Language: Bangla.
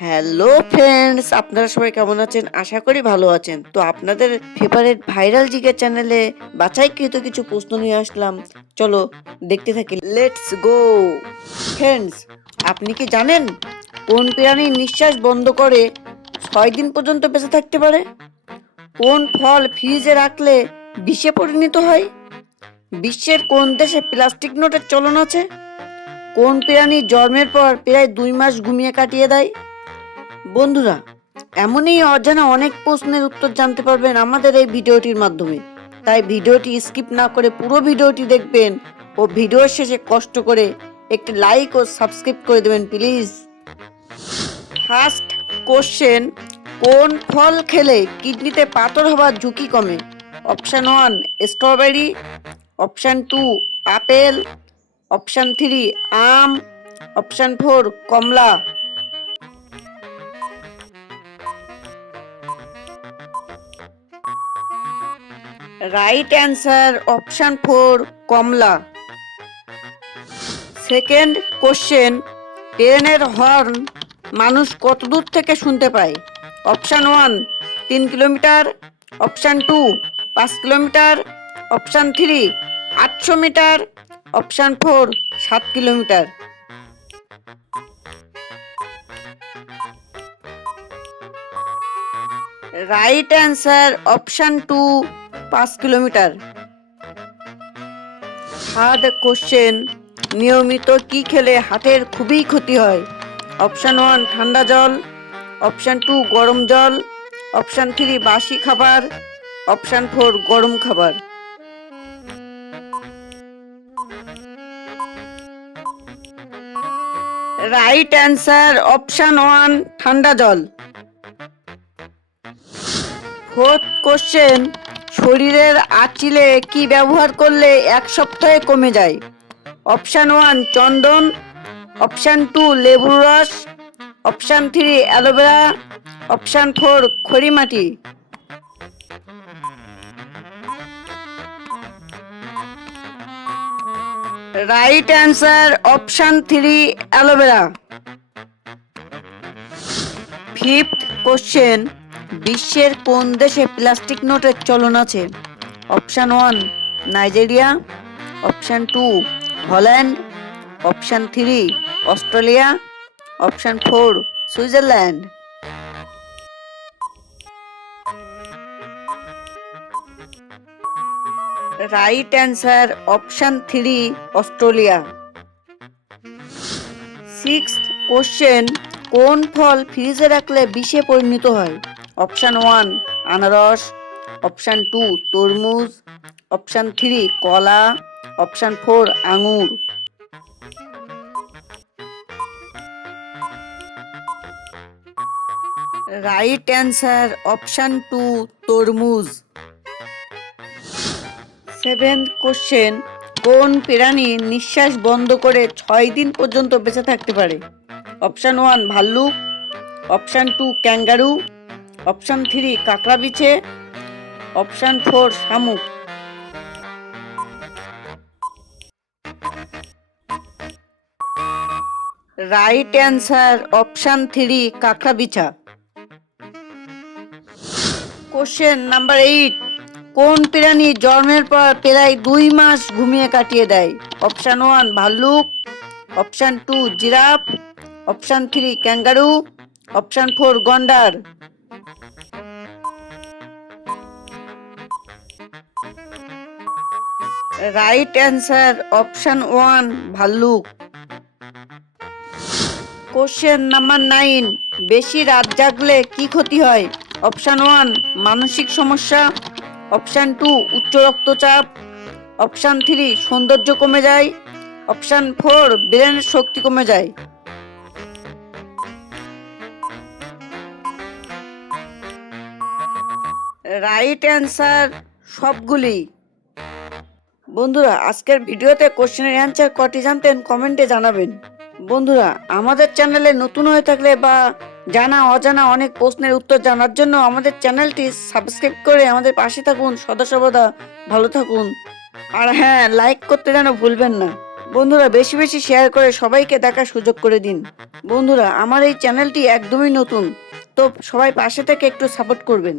হ্যালো ফ্রেন্ডস আপনারা সবাই কেমন আছেন? আশা করি ভালো আছেন। তো আপনাদের ফেভারিট ভাইরাল জিকে চ্যানেলে বাছাইকৃত কিছু প্রশ্ন নিয়ে আসলাম। চলো দেখতে থাকি। লেটস গো ফ্রেন্ডস আপনি কি জানেন কোন প্রাণী নিঃশ্বাস বন্ধ করে ছয় দিন পর্যন্ত বেঁচে থাকতে পারে? কোন ফল ফ্রিজে রাখলে বিষে পরিণত হয়? বিশ্বের কোন দেশে প্লাস্টিক নোটের চলন আছে? কোন প্রাণী জন্মের পর প্রায় দুই মাস ঘুমিয়ে কাটিয়ে দেয়? বন্ধুরা, এমনই অজানা অনেক প্রশ্নের উত্তর জানতে পারবেন আমাদের এই ভিডিওটির মাধ্যমে। তাই ভিডিওটি স্কিপ না করে পুরো ভিডিওটি দেখবেন ও ভিডিওর শেষে কষ্ট করে একটি লাইক ও সাবস্ক্রাইব করে দেবেন, প্লিজ। ফার্স্ট কোশ্চেন কোন ফল খেলে কিডনিতে পাথর হওয়ার ঝুঁকি কমে? Option one strawberry option two apple option three আম. অপশান ফোর কমলা। রাইট অ্যান্সার অপশান ফোর কমলা সেকেন্ড কোশ্চেন ট্রেনের হর্ন মানুষ কত দূর থেকে শুনতে পায়? অপশান ওয়ান তিন কিলোমিটার অপশান টু পাঁচ কিলোমিটার অপশান থ্রি আটশো মিটার অপশান ফোর সাত kilometre right answer option two পাঁচ কিলোমিটার হার্ড কোশ্চেন নিয়মিত কি খেলে হার্টের খুবই ক্ষতি হয়? অপশান ওয়ান ঠান্ডা জল. অপশান টু গরম জল. অপশান থ্রি বাসি খাবার. অপশান ফোর গরম খাবার. রাইট অ্যান্সার অপশান ওয়ান ঠান্ডা জল. ফোর্থ কোশ্চেন শরীরের আঁচিলে কি ব্যবহার করলে এক সপ্তাহে কমে যায়? অপশান ওয়ান চন্দন। অপশান টু লেবুর রস। Option three aloe vera. Option four খড়িমাটি। Right answer option three aloe vera. Fifth question বিশ্বের কোন দেশে প্লাস্টিক নোটের চলন আছে? Option one, Nigeria. Option two, Holland. Option three, Australia. Option four, Switzerland. Right answer, option three, Australia. Six question, কোন ফল ফ্রিজে রাখলে বিষে পরিণত হয়? অপশান ওয়ান আনারস. অপশান টু তরমুজ. অপশান থ্রি কলা. অপশান ফোর আঙুর. রাইট অ্যান্সার অপশান টু তরমুজ. সেভেন্থ কোশ্চেন কোন প্রাণী নিঃশ্বাস বন্ধ করে ছয় দিন পর্যন্ত বেঁচে থাকতে পারে? অপশান ওয়ান ভাল্লুক. Option two kangaroo. Option three কাঁকড়া বিছে অপশান ফোর শামুক রাইট অ্যান্সার অপশান থ্রি কাঁকড়া বিছা কোশ্চেন নাম্বার এইট কোন প্রাণী জন্মের পর প্রায় দুই মাস ঘুমিয়ে কাটিয়ে দেয়? অপশান ওয়ান ভাল্লুক। Option two giraffe. Option three kangaroo. Option four গন্ডার। রাইট অ্যান্সার অপশান ওয়ান ভাল্লুক কোশ্চেন নাম্বার নাইন বেশি রাত জাগলে কি ক্ষতি হয়? অপশান ওয়ান মানসিক সমস্যা। অপশান টু উচ্চ রক্তচাপ। অপশান থ্রি সৌন্দর্য কমে যায়। অপশান ফোর ব্রেনের শক্তি কমে যায়। রাইট অ্যান্সার সবগুলি। বন্ধুরা, আজকের ভিডিওতে কোশ্চেনের অ্যান্সার কটি জানতেন কমেন্টে জানাবেন। বন্ধুরা, আমাদের চ্যানেলে নতুন হয়ে থাকলে বা জানা, অজানা অনেক প্রশ্নের উত্তর জানার জন্য আমাদের চ্যানেলটি সাবস্ক্রাইব করে আমাদের পাশে থাকুন। সদা সর্বদা ভালো থাকুন। আর হ্যাঁ লাইক করতে যেন ভুলবেন না। বন্ধুরা, বেশি বেশি শেয়ার করে সবাইকে দেখার সুযোগ করে দিন। বন্ধুরা, আমার এই চ্যানেলটি একদমই নতুন। তো সবাই পাশে থেকে একটু সাপোর্ট করবেন।